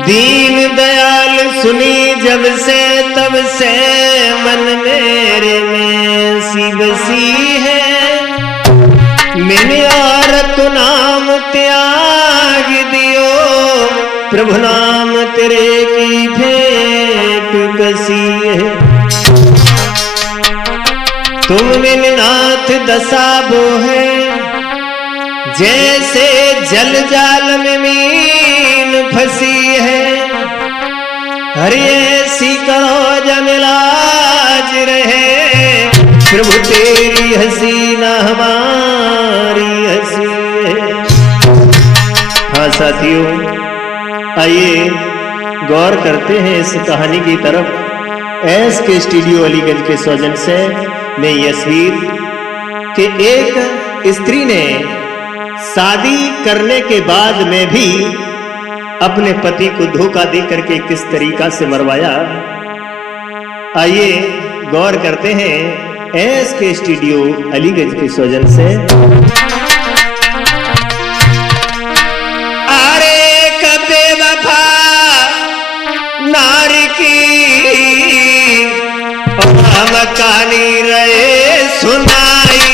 दीन दयाल सुनी जब से तब से मन मेरे में सी बसी है। मैंने और को नाम त्याग दियो, प्रभु नाम तेरे की भेंट कसी है। तुम मेरे नाथ दशा वो है, जैसे जल जाल में मीन फंसी है। हरि ऐसी करो जमिलाज रहे, प्रभु तेरी हंसी ना हमारी हंसी है। हाँ साथियों, आइए गौर करते हैं इस कहानी की तरफ। एस के स्टूडियो अलीगंज के सौजन से मैं यशवीर कि एक स्त्री ने शादी करने के बाद में भी अपने पति को धोखा दे करके किस तरीका से मरवाया। आइए गौर करते हैं एस के स्टूडियो अलीगंज के सौजन से। अरे कबे वफा नारी की कहानी रहे सुनाई।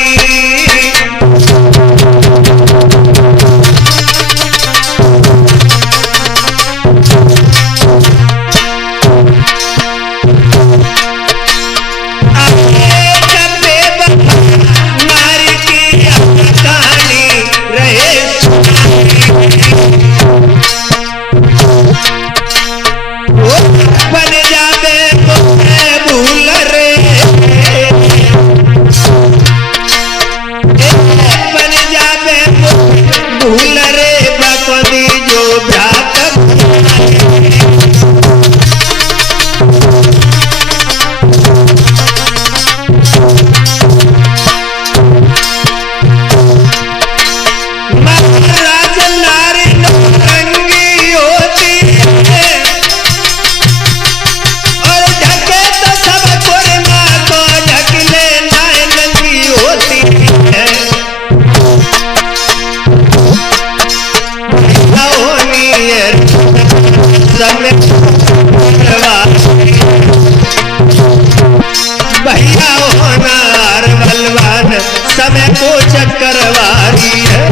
भैया होनार बलवान समय को चक्रवारी है।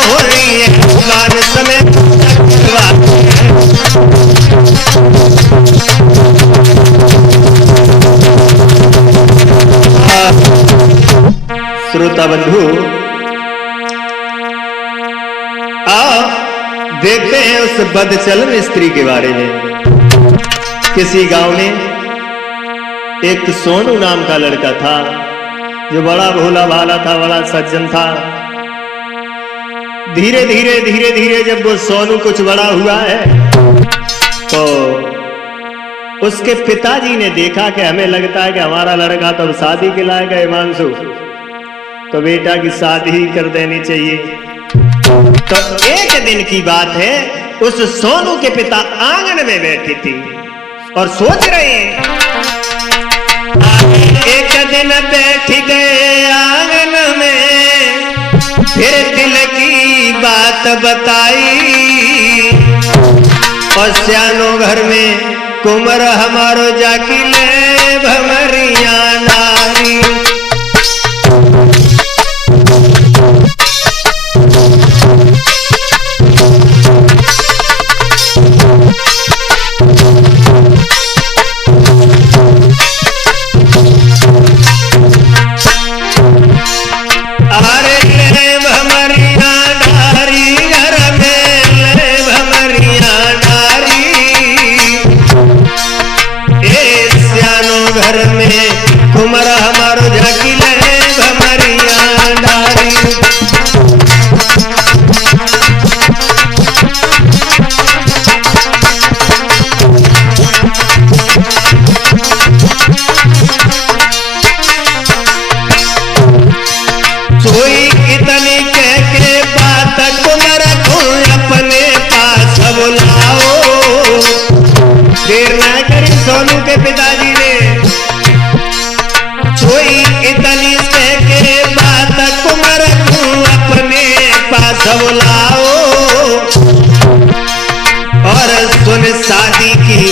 हो रही है भगवान समय श्रोता बंधु, आओ देखते हैं उस बदचलन स्त्री के बारे में। किसी गांव में एक सोनू नाम का लड़का था जो बड़ा भोला भाला था, बड़ा सज्जन था। धीरे धीरे जब वो सोनू कुछ बड़ा हुआ है तो उसके पिताजी ने देखा कि हमें लगता है कि हमारा लड़का तो शादी के लायक है हिमांशु, तो बेटा की शादी ही कर देनी चाहिए। तो एक दिन की बात है, उस सोनू के पिता आंगन में बैठी थी और सोच रहे हैं। एक दिन बैठ गए आंगन में, फिर दिल की बात बताई। और सियानो घर में कुमर हमारो जाकी ले भमरिया नारी। कुमर सब लाओ और सुन शादी की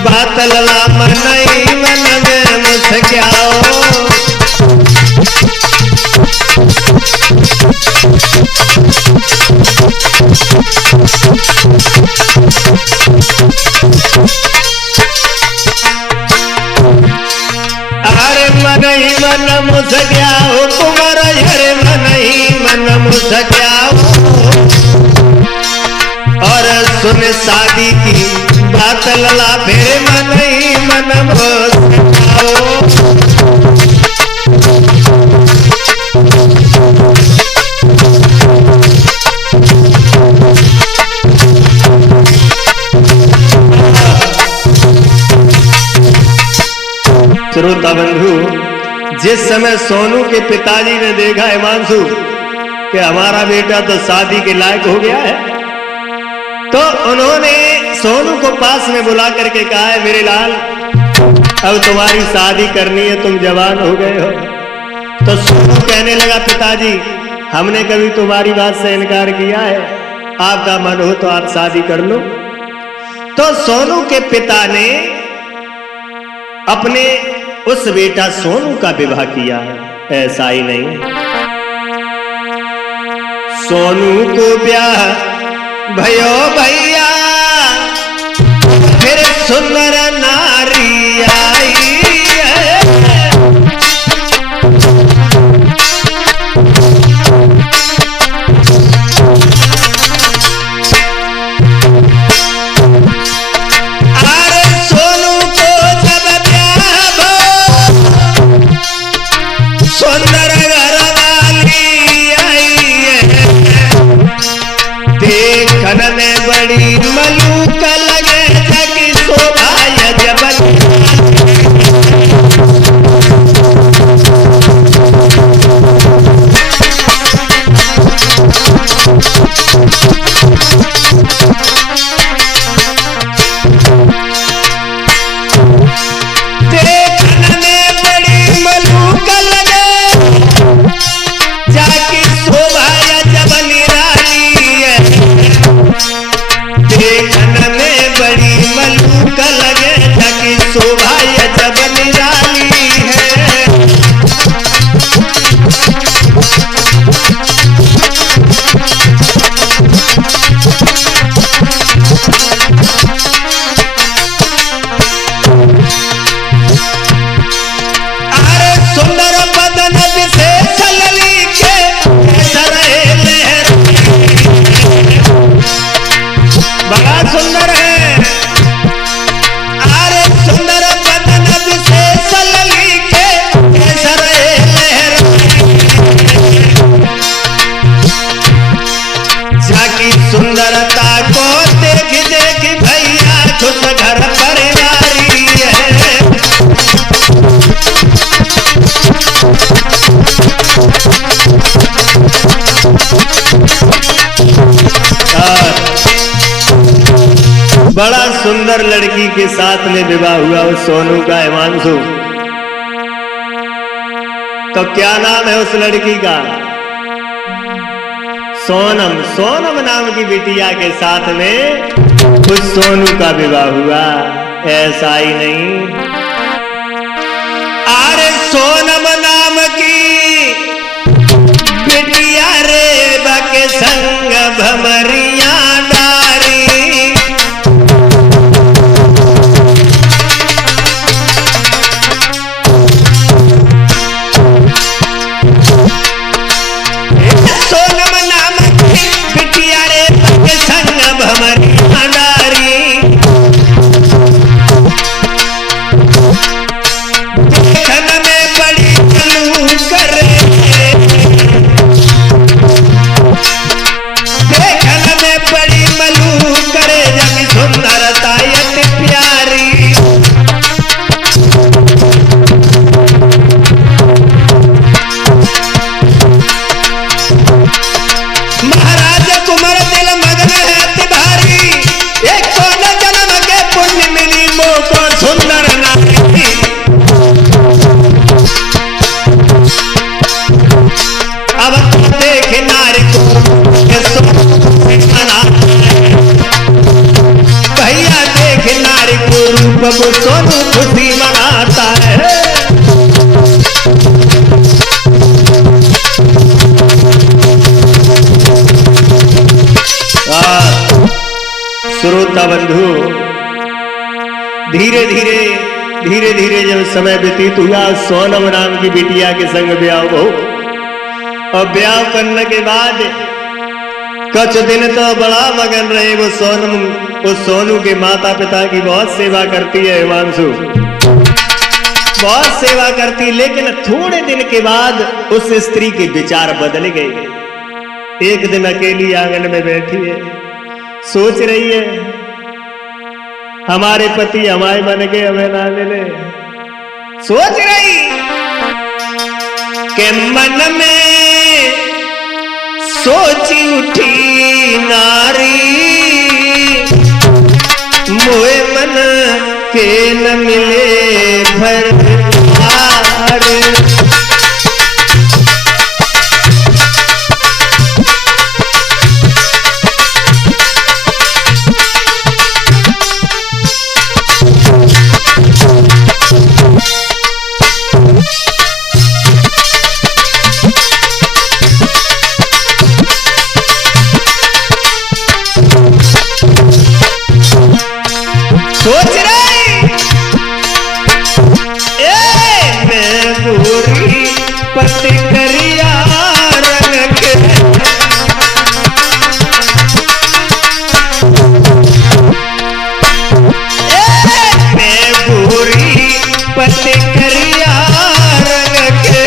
बात लला मनई मन में मुस्क्याओ। अरे मनई मन मुस्क्याओ कुंवर हरे मनई मन मुस्क्याओ और सुन शादी की बात लला फिर मनई मन मुस्क्याओ। श्रोता बंधु, जिस समय सोनू के पिताजी ने देखा हिमांशु कि हमारा बेटा तो शादी के लायक हो गया है, तो उन्होंने सोनू को पास में बुला करके कहा है, मेरे लाल अब तुम्हारी शादी करनी है, तुम जवान हो गए हो। तो सोनू कहने लगा, पिताजी हमने कभी तुम्हारी बात से इनकार किया है, आपका मन हो तो आप शादी कर लो। तो सोनू के पिता ने अपने उस बेटा सोनू का विवाह किया। ऐसा ही नहीं, सोनू को ब्याह भयो भैया फिर सुंदर नारी आई है। अरे सोनू को जब ब्याह सुंदर घरवाली आई है, देखन में बड़ी मलूक लगे जगी शोभा जबल। देखन में बड़ी मलूक लगे जाकी शोभा जबल निराली है। देखन में बड़ी मलूक लगे जाकी शोभा जबल निराली है। अरे सुंदर बदन विशेष लली के रहे लहर, बड़ा सुंदर है। अरे सुंदर बदन विशेष लली के रहे लहर, जाकी सुंदरता को देख देख भैया खुश घर परिवारी है। बड़ा सुंदर लड़की के साथ में विवाह हुआ उस सोनू का हिमांशु। तो क्या नाम है उस लड़की का? सोनम। सोनम नाम की बिटिया के साथ में उस सोनू का विवाह हुआ। ऐसा ही नहीं, अरे सोनम नाम की बिटिया रे बके संग भमरिया डारी। सोनम नाम की बिटिया रे बके संग भमरिया डारी। देखन में बड़ी मलूक रे श्रोता बंधु, धीरे धीरे जब समय व्यतीत हुआ, सोनम नाम की बिटिया के संग ब्याह हो, और ब्याह करने के बाद कुछ दिन तो बड़ा मगन रहे। वो सोनू के माता पिता की बहुत सेवा करती है हिमांशु, बहुत सेवा करती। लेकिन थोड़े दिन के बाद उस स्त्री के विचार बदल गए। एक दिन अकेली आंगन में बैठी है, सोच रही है हमारे पति हमारे मन के हमें ना मिले। सोच रही के मन में सोची उठी नारी, मोए मन के न मिले भर हार। सोच रही मैं गोरी पति करिया रंग के, मैं गोरी पति करिया रंग के,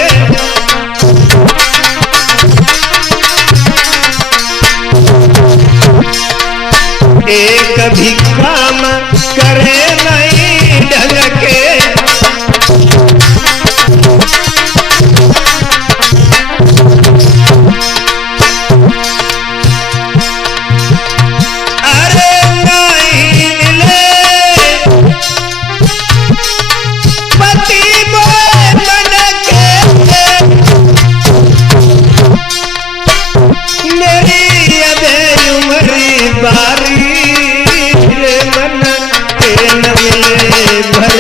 एक भी काम करे नहीं ढंग के। अरे नहीं मिले पति मोए मन के, मेरी अबे उम्र बारी, मन के न मिले भर।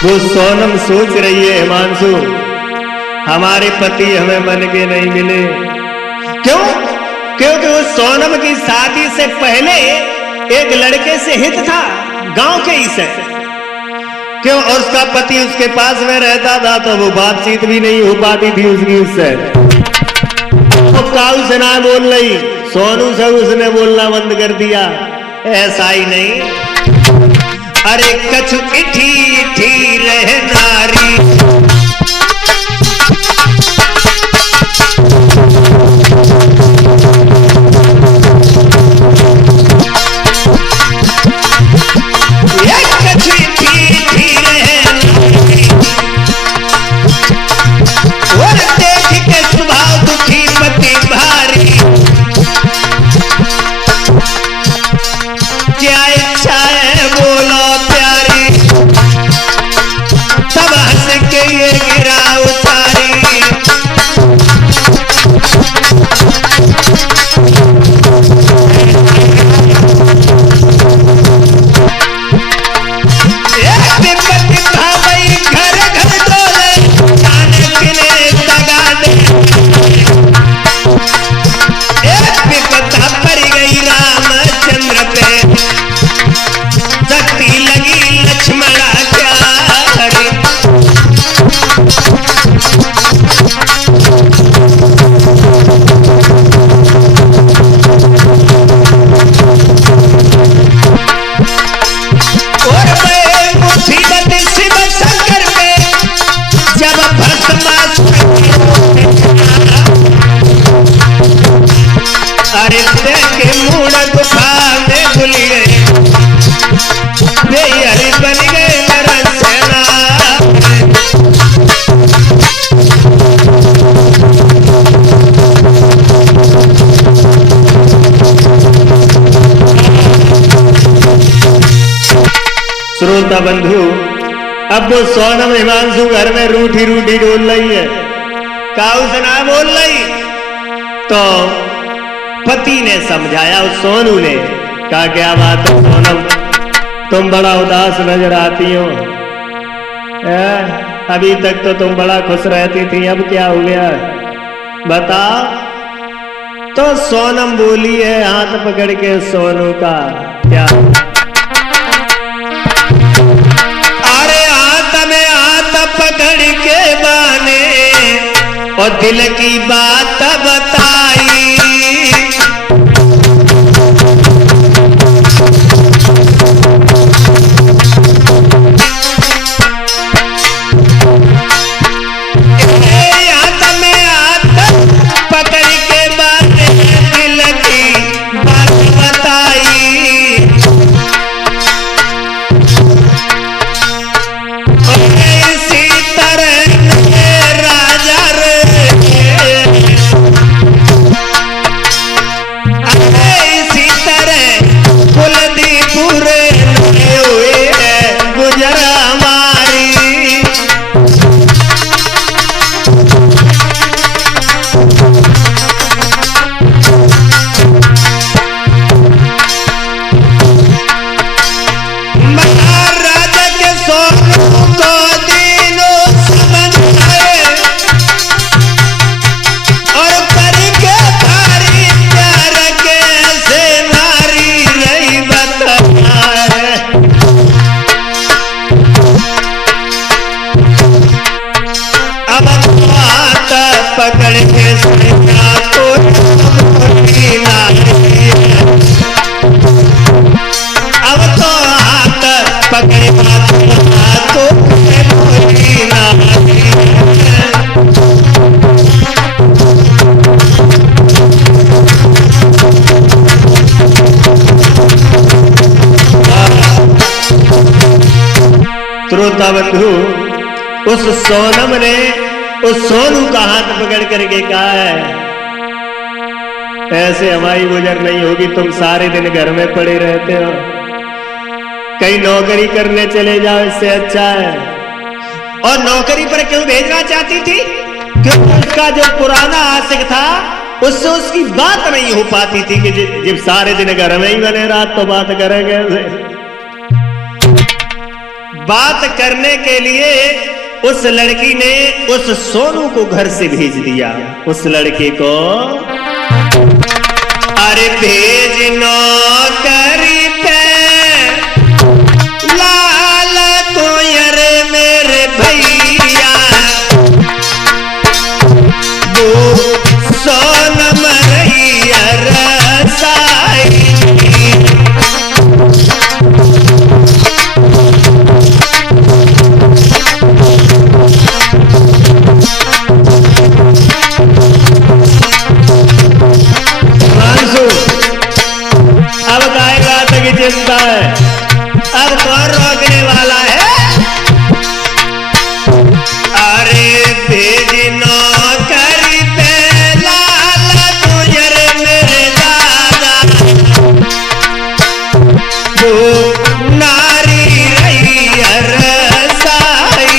वो सोनम सोच रही है हिमांशु हमारे पति हमें मन के नहीं मिले। क्यों? क्योंकि उस सोनम की शादी से पहले एक लड़के से हित था, गांव के ही से। क्यों? और उसका पति उसके पास में रहता था, तो वो बातचीत भी नहीं हो पाती थी उसकी उससे। तो काऊ से ना बोल रही, सोनू से उसने बोलना बंद कर दिया। ऐसा ही नहीं, अरे कछु इठी रह नारी, श्रोता बंधु, अब वो सोनम हिमांशु घर में रूठी डोल रही है, काऊ से ना बोल रही। तो पति ने समझाया उस सोनू ने, कहा क्या बात है सोनम, तुम बड़ा उदास नजर आती हो, अभी तक तो तुम बड़ा खुश रहती थी, अब क्या हो गया बताओ। तो सोनम बोली है हाथ पकड़ के सोनू का, क्या अरे हाथ में हाथ पकड़ के बाने और दिल की बात बताई, श्रोता बंधु, उस सोनम ने उस सोनू का हाथ पकड़ करके कहा है, ऐसे हमारी गुजर नहीं होगी, तुम सारे दिन घर में पड़े रहते हो, कहीं नौकरी करने चले जाओ, इससे अच्छा है। और नौकरी पर क्यों भेजना चाहती थी? क्योंकि उसका जो पुराना आशिक था उससे उसकी बात नहीं हो पाती थी कि जब सारे दिन घर में ही बने, रात तो बात करेंगे। बात करने के लिए उस लड़की ने उस सोनू को घर से भेज दिया। उस लड़के को अरे भेज नौकरी पे लाला को, अरे मेरे भैया वो सोनम रैया रसाई, अब काय बात की चिंता है, अब कौन रोकने वाला है? अरे भेज नौकरी पे लाला तुझे मेरे दादा, वो नारी रही रसाई,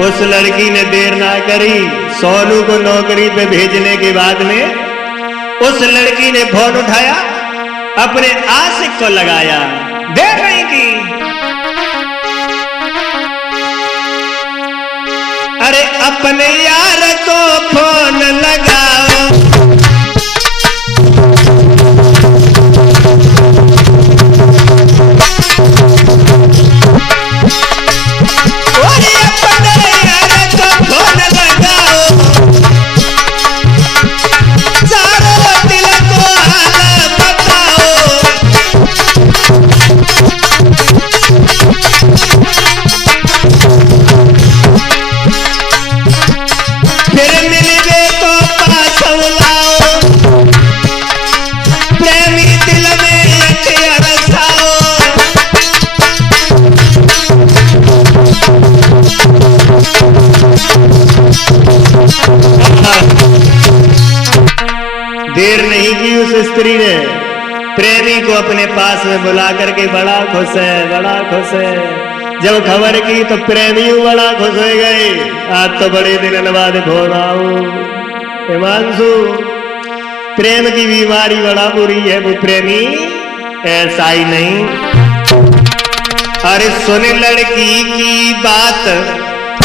उस लड़की ने देर ना करी। सोनू को नौकरी पे भेजने के बाद में उस लड़की ने फोन उठाया, अपने आशिक को लगाया। देर नहीं की, अरे अपने यार को फोन लगाओ, स्त्री ने प्रेमी को अपने पास में बुला करके बड़ा खुश है, बड़ा खुश है। जब खबर की तो प्रेमी बड़ा खुश हो गए। आज तो बड़े दिन बाद फोन आओ। हिमांशु, प्रेम की बीमारी बड़ा बुरी है, वो प्रेमी ऐसा ही नहीं। अरे सुन लड़की की बात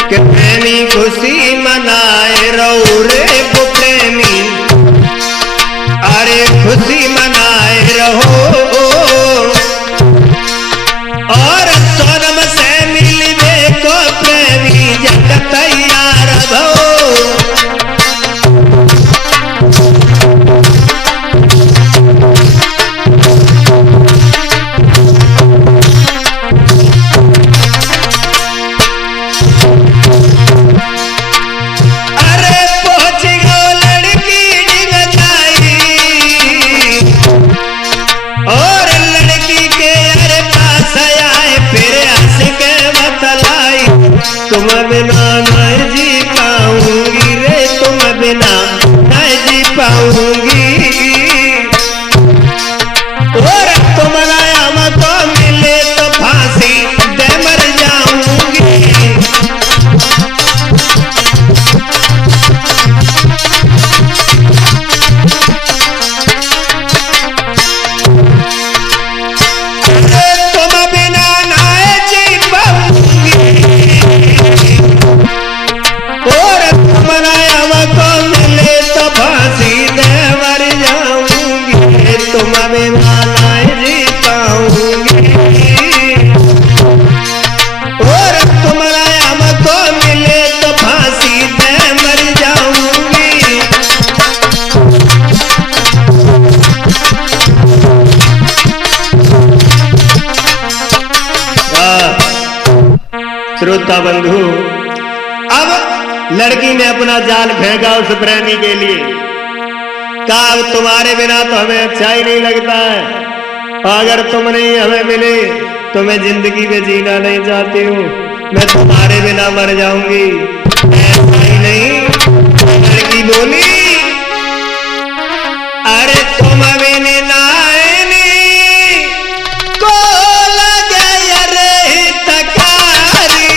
कि प्रेमी खुशी मनाए रहो रे वो प्रेमी, अरे खुशी मनाए रहो और सोनम से मिलने को प्रेमी जग तैयार भो। तुम बिना नहीं जी पाऊंगी रे, तुम बिना नहीं जी पाऊंगी। और तुम नाम तो मिले तो फांसी दे मर जाऊंगी। तुम बिना नहीं जी पाऊंगी और तुम हमको मिले तो फांसी दे मर जाऊंगी। तुम बिना नहीं जी पाऊंगी और तुम हमको मिले तो फांसी दे मर जाऊंगी। श्रोता बंधु, अब लड़की ने अपना जाल फेंका उस प्रेमी के लिए। कहा अब तुम्हारे बिना तो हमें अच्छा ही नहीं लगता है, अगर तुम नहीं हमें मिले तो मैं जिंदगी में जीना नहीं चाहती हूँ, मैं तुम्हारे बिना मर जाऊंगी। ऐसा ही नहीं, लड़की बोली अरे तुम बिना नायनी को लगे रे तकारी,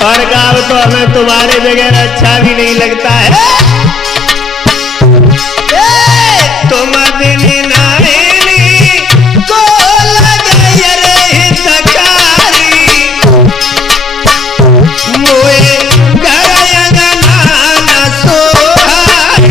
और गाँव तो हमें तुम्हारे बगैर अच्छा भी नहीं लगता है। तुम बिन नायनी को लगे रे तकारी, मोए घर अंगना सोहाई।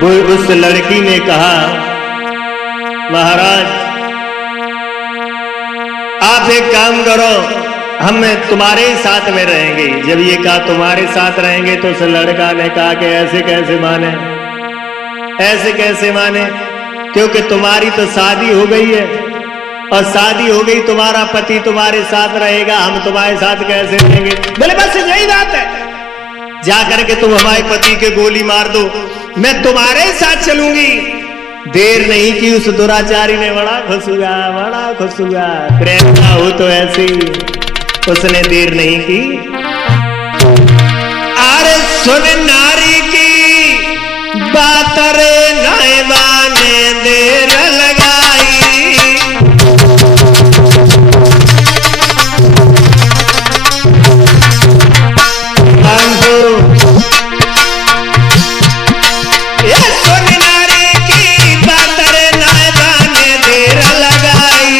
वो उस लड़की ने कहा, महाराज आप एक काम करो, हम तुम्हारे ही साथ में रहेंगे। जब ये कहा तुम्हारे साथ रहेंगे तो उस लड़का ने कहा कि ऐसे कैसे माने, ऐसे कैसे माने, क्योंकि तुम्हारी तो शादी हो गई है और शादी हो गई, तुम्हारा पति तुम्हारे साथ रहेगा, हम तुम्हारे साथ कैसे रहेंगे। बोले बस यही बात है, जाकर के तुम हमारे पति के गोली मार दो, मैं तुम्हारे साथ चलूंगी। देर नहीं की उस दुराचारी ने, बड़ा खुश हुआ, बड़ा खुश हुआ। प्रेम ना हो तो ऐसे ही, उसने देर नहीं की। अरे सुन नारी की बात रे नायबा ने देर लगाई, ये सुन नारी की बात रे नायबा ने देर लगाई,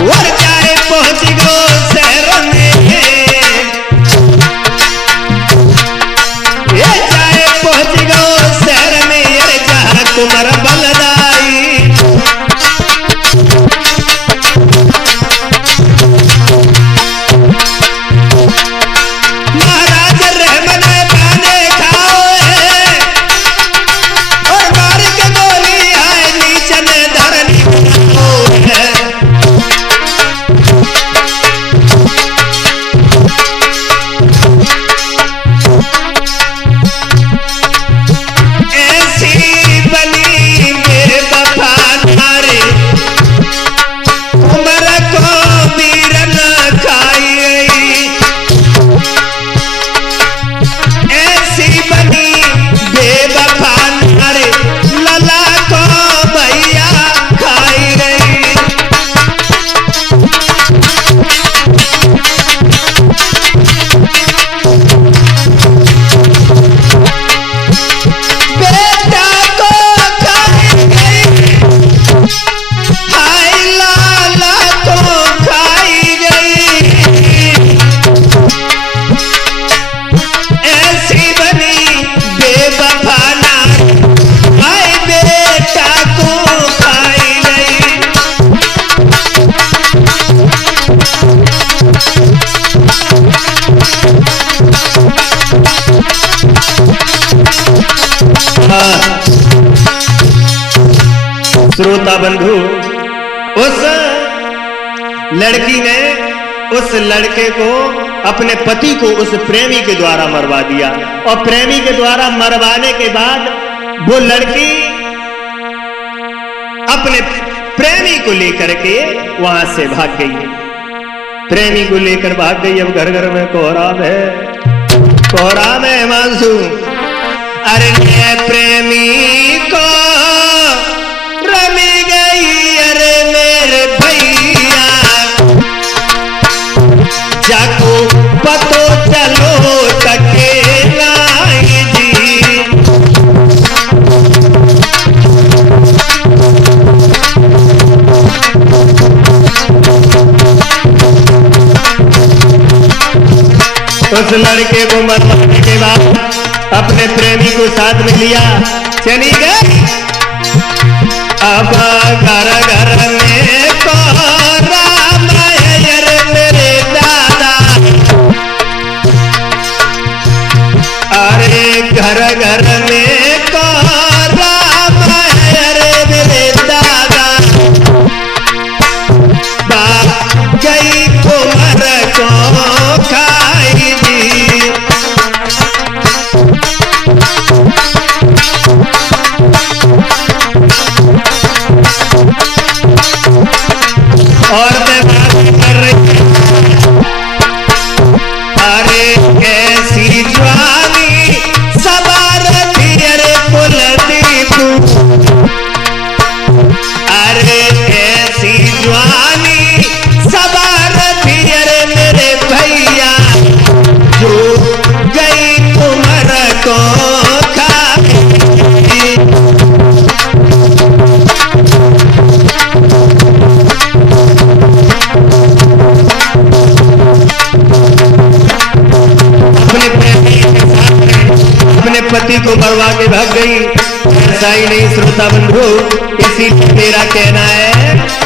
और चाहे पहुंच गो शहर में, ये चाहे पहुंच गो शहर में, ये जहाँ कुमार बलदाई। महाराज रहमन पाने खाओ है, और मार के गोली आए नीचे ने धरनी है। ऐसी बनी बेवफा नारी, उम्र को वीर न खाई, ऐसी बनी बेवफा नारी, लला को भैया खाई गई। बेटा को खाई गई, हाय लाला को खाई गई, ऐसी बनी बेवफा नारी, हाय बेटा को खाई गई। श्रोता बंधु, उस लड़की ने उस लड़के को, अपने पति को उस प्रेमी के द्वारा मरवा दिया, और प्रेमी के द्वारा मरवाने के बाद वो लड़की अपने प्रेमी को लेकर के वहां से भाग गई। प्रेमी को लेकर भाग गई। अब घर घर में कोहराम है, कोहराम है मानसू। अरे ये प्रेमी को रमी गई, अरे मेरे भैया जाको पतो चलो तकेला जी। उस लड़के को मरवाने के बाद अपने प्रेमी को साथ में लिया, चली गई। अब घर घर में कोहराम है, अरे मेरे दादा, अरे घर घर में कोहराम है, अरे मेरे दादा। बाप गई कुमार को खाई दी, पति को मरवा के भाग गई। ऐसा ही नहीं श्रोता बंधु, इसी मेरा कहना है